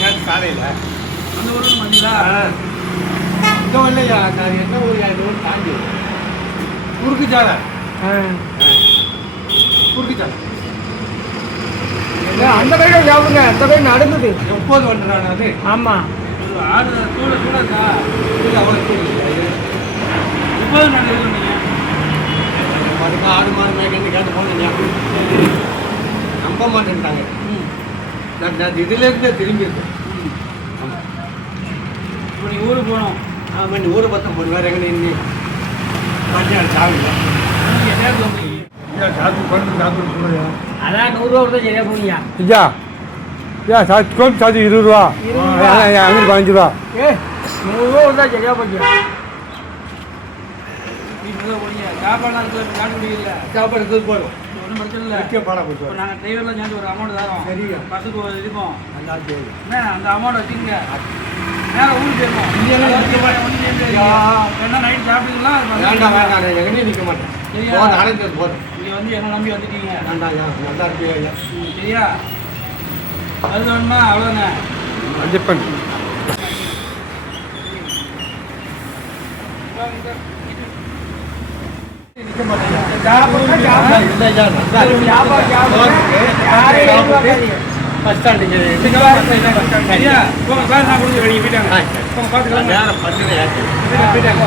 நேற்று காலையில் அந்த ஊருக்கு வந்தீங்களா? இந்த இல்லையா நான் என்ன ஊர் இந்த ஊர் தாண்டி குறுக்கு சாலை குறுக்கு சாலை அந்த பையன் சாப்பிடுங்க, அந்த பையன் நடந்தது எப்போது வந்துடுறான் அது? ஆமாம். ஆடு சூட இருக்கா? அவ்வளோ தூள் எப்போது நடக்குது நீங்கள்? அதுக்கு ஆடு மாடு மேய்க்கன்னு கேட்டு போனீங்க நம்ப மாட்டேன்ட்டாங்க. நான் இதுலேருந்து திரும்பி இருக்கேன். இப்போ நீங்கள் ஊருக்கு போகணும். ஆமாம், நீ ஊரை பத்தம் போடு வேறு எங்கே இன்னி மத்தியானம் சாப்பிடல. நீங்கள் நேரத்தில் வந்தீங்க. சாப்பிட்டு கொண்டு சாப்பிட்டு போடுங்க. அதான் 100 ரூபா கொடுத்தா சரியா போனீங்க. ஐயா ஐயா சாத்தி கோபி சாத்தி 20 ரூபா, அங்கே 5 ரூபா. 100 ரூபா கொடுத்தா சரியா போச்சு. நீங்கள் போனீங்க. சாப்பாடுலாம் இருக்குது, காட்டு முடியல. சாப்பாடு இருக்குது போதும். ஒன்றும் பிரச்சனை இல்லை. முக்கிய பாடம் இப்போ போட்டு நாங்கள் டிரைவர்லாம் சேர்ந்து ஒரு அமௌண்ட் தரோம். சரியா. பஸ்ஸுக்கு ஒரு இருக்கும். நல்லா சரி. என்ன அந்த அமௌண்ட் வச்சுக்கோங்க. நேரம் ஊருக்கு போயிருக்கோம். என்ன நைட் சாப்பிட்டீங்களா? வேண்டாம் வேண்டாம், நான் எங்கேயும் நிற்க மாட்டேன். சரியா? போதும், அடைஞ்சது போதும். நீங்கள் வந்து என்ன நம்பி வந்துட்டீங்க. வேண்டாம் ஐயா, நல்லா இருப்பியா ஐயா? சரியா? அது வேணுமா? அவ்வளோதானே. அஞ்சப்பன் நிற்க மாட்டேன். சாப்பிடுங்க, இல்லை ஐயா, நல்லா இருக்கு. பஸ் ஸ்டாண்டுக்கு சரியா? போங்க, காசு நான் கொடுத்து வெளியே போயிட்டாங்க. போங்க, பார்த்துக்கலாம். நேரம் பஸ்ஸில் ஏற்றி போயிட்டாங்க.